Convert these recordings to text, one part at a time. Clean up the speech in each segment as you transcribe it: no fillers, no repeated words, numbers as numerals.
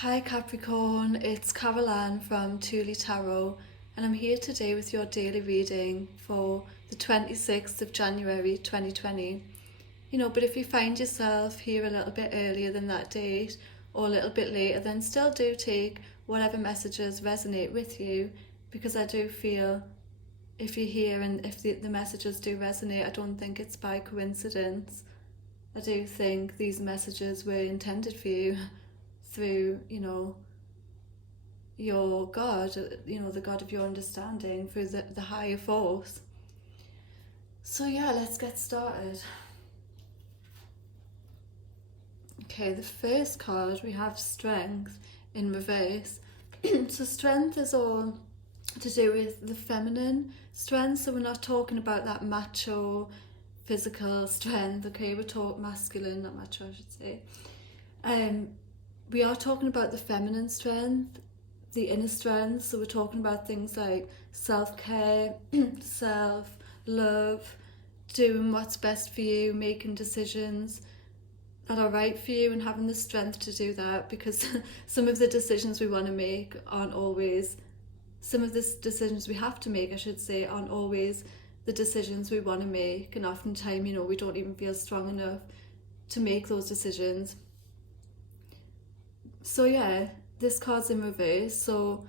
Hi Capricorn, it's Caroline from Thule Tarot, and I'm here today with your daily reading for the 26th of January 2020. But if you find yourself here a little bit earlier than that date or a little bit later, then still do take whatever messages resonate with you, because I do feel if you're here and if the messages do resonate, I don't think it's by coincidence. I do think these messages were intended for you through, your God, the God of your understanding, through the higher force. So yeah, let's get started. Okay, the first card we have Strength in reverse. So strength is all to do with the feminine strength. So we're not talking about that macho physical strength, okay? We're talking masculine, not macho, I should say. We are talking about the feminine strength, the inner strength. So we're talking about things like self-care, self-love, doing what's best for you, making decisions that are right for you, and having the strength to do that, because some of the decisions we want to make aren't always, some of the decisions we have to make, I should say, aren't always the decisions we want to make, and oftentimes, we don't even feel strong enough to make those decisions. So yeah, this card's in reverse. So,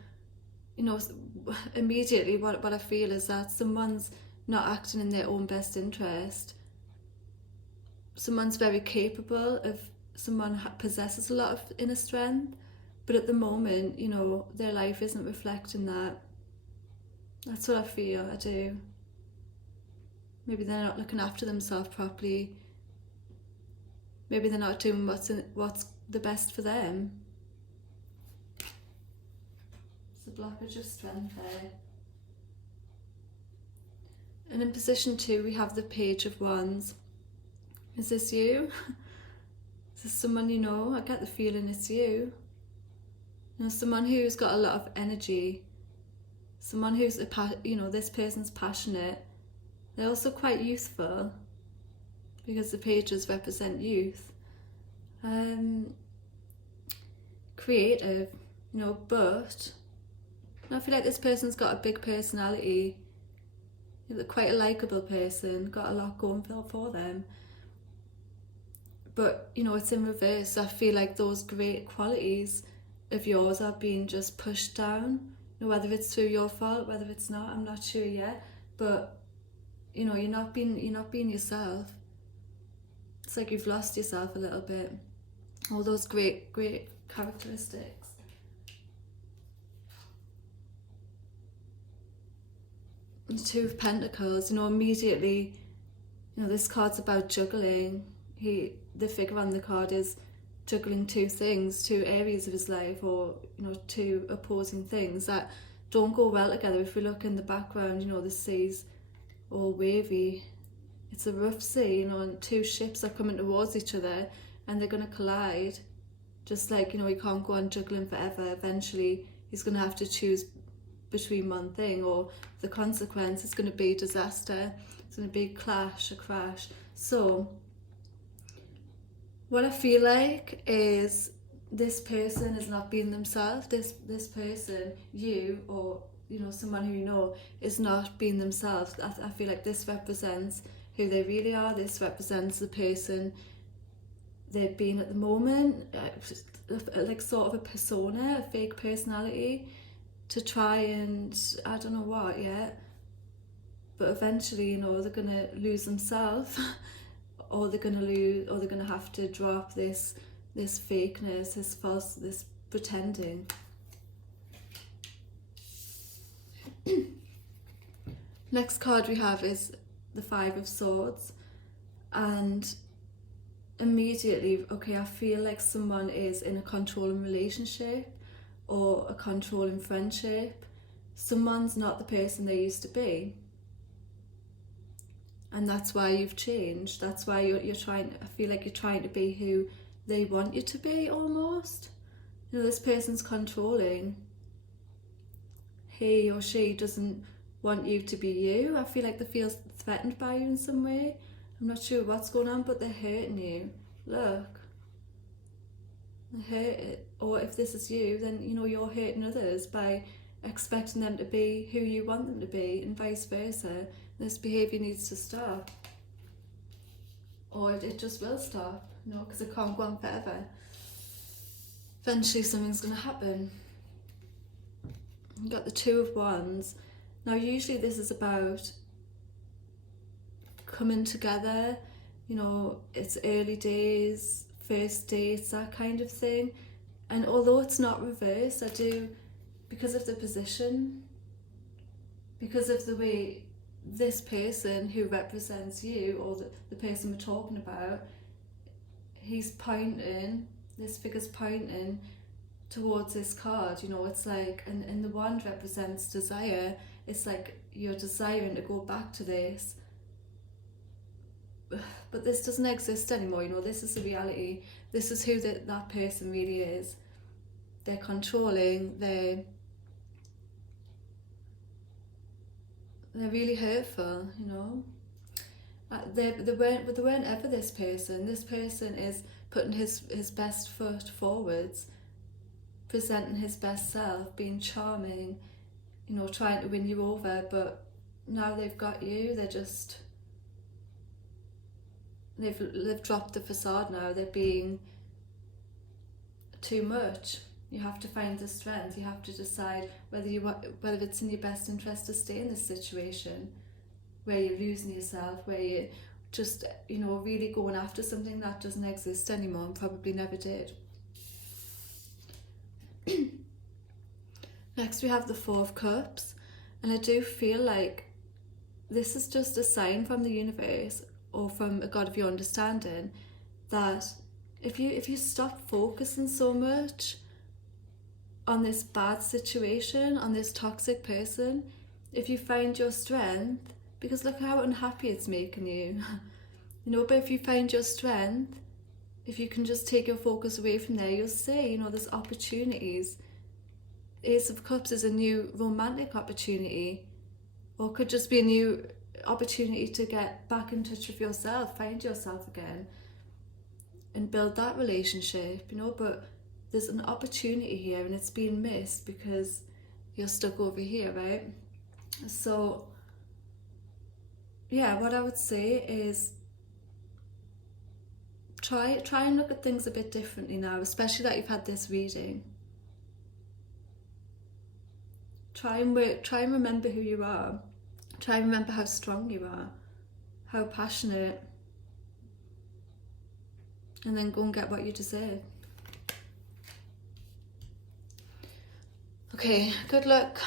immediately what I feel is that someone's not acting in their own best interest. Someone's very capable of, someone possesses a lot of inner strength, but at the moment, their life isn't reflecting that. That's what I feel, I do. Maybe they're not looking after themselves properly. Maybe they're not doing what's the best for them. It's a blockage of strength there. And in position 2, we have the Page of Wands. Is this you? Is this someone you know? I get the feeling it's you. Someone who's got a lot of energy. Someone who's, this person's passionate. They're also quite youthful, because the pages represent youth. Creative, but I feel like this person's got a big personality. They're quite a likeable person, got a lot going for them. But, it's in reverse. So I feel like those great qualities of yours are being just pushed down. Whether it's through your fault, whether it's not, I'm not sure yet. But, you're not being yourself. It's like you've lost yourself a little bit. All those great characteristics. The Two of Pentacles, immediately, this card's about juggling. The figure on the card is juggling two things, two areas of his life, or two opposing things that don't go well together. If we look in the background, the sea's all wavy. It's a rough sea, and two ships are coming towards each other, and they're going to collide. Just like, he can't go on juggling forever. Eventually he's going to have to choose between one thing, or the consequence is going to be disaster. It's going to be a clash, a crash. So what I feel like is this person is not being themselves. This person, you, or someone who is not being themselves. I feel like this represents who they really are. This represents the person they're being at the moment, like sort of a persona, a fake personality, to try and, I don't know what yet, but eventually, they're gonna lose themselves, or they're gonna have to drop this fakeness, this false, this pretending. Next card we have is the Five of Swords, and immediately, okay, I feel like someone is in a controlling relationship or a controlling friendship. Someone's not the person they used to be, and that's why you've changed. That's why you're trying, I feel like you're trying to be who they want you to be, almost. This person's controlling. He or she doesn't want you to be you. I feel like they feel threatened by you in some way. I'm not sure what's going on, but they're hurting you. Look. hurt it. Or if this is you, then you know you're hurting others by expecting them to be who you want them to be, and vice versa. This behaviour needs to stop, or it just will stop, you know, because it can't go on forever. Eventually something's going to happen. You've got the Two of Wands. Now usually this is about coming together, you know, it's early days, first dates, that kind of thing. And although it's not reversed, I do, because of the position, because of the way this person who represents you, or the person we're talking about, he's pointing, this figure's pointing towards this card, you know, it's like, and the wand represents desire. It's like you're desiring to go back to this, but this doesn't exist anymore, you know, this is the reality. This is who that person really is. They're controlling, they're really hurtful, you know. They weren't ever this person. This person is putting his best foot forwards, presenting his best self, being charming, you know, trying to win you over. But now they've got you, they've dropped the facade now. They're being too much. You have to find the strength. You have to decide whether it's in your best interest to stay in this situation where you're losing yourself, where you just, you know, really going after something that doesn't exist anymore and probably never did. Next we have the Four of Cups, and I do feel like this is just a sign from the universe or from a God of your understanding that if you stop focusing so much on this bad situation, on this toxic person, if you find your strength, because look how unhappy it's making you, you know, but if you find your strength, if you can just take your focus away from there, you'll see, you know, there's opportunities. Ace of Cups is a new romantic opportunity, or could just be a new opportunity to get back in touch with yourself, find yourself again and build that relationship, you know, but there's an opportunity here and it's being missed because you're stuck over here, right? So yeah, what I would say is try and look at things a bit differently now, especially that you've had this reading. Try and remember who you are. Try and remember how strong you are, how passionate, and then go and get what you deserve. Okay, good luck.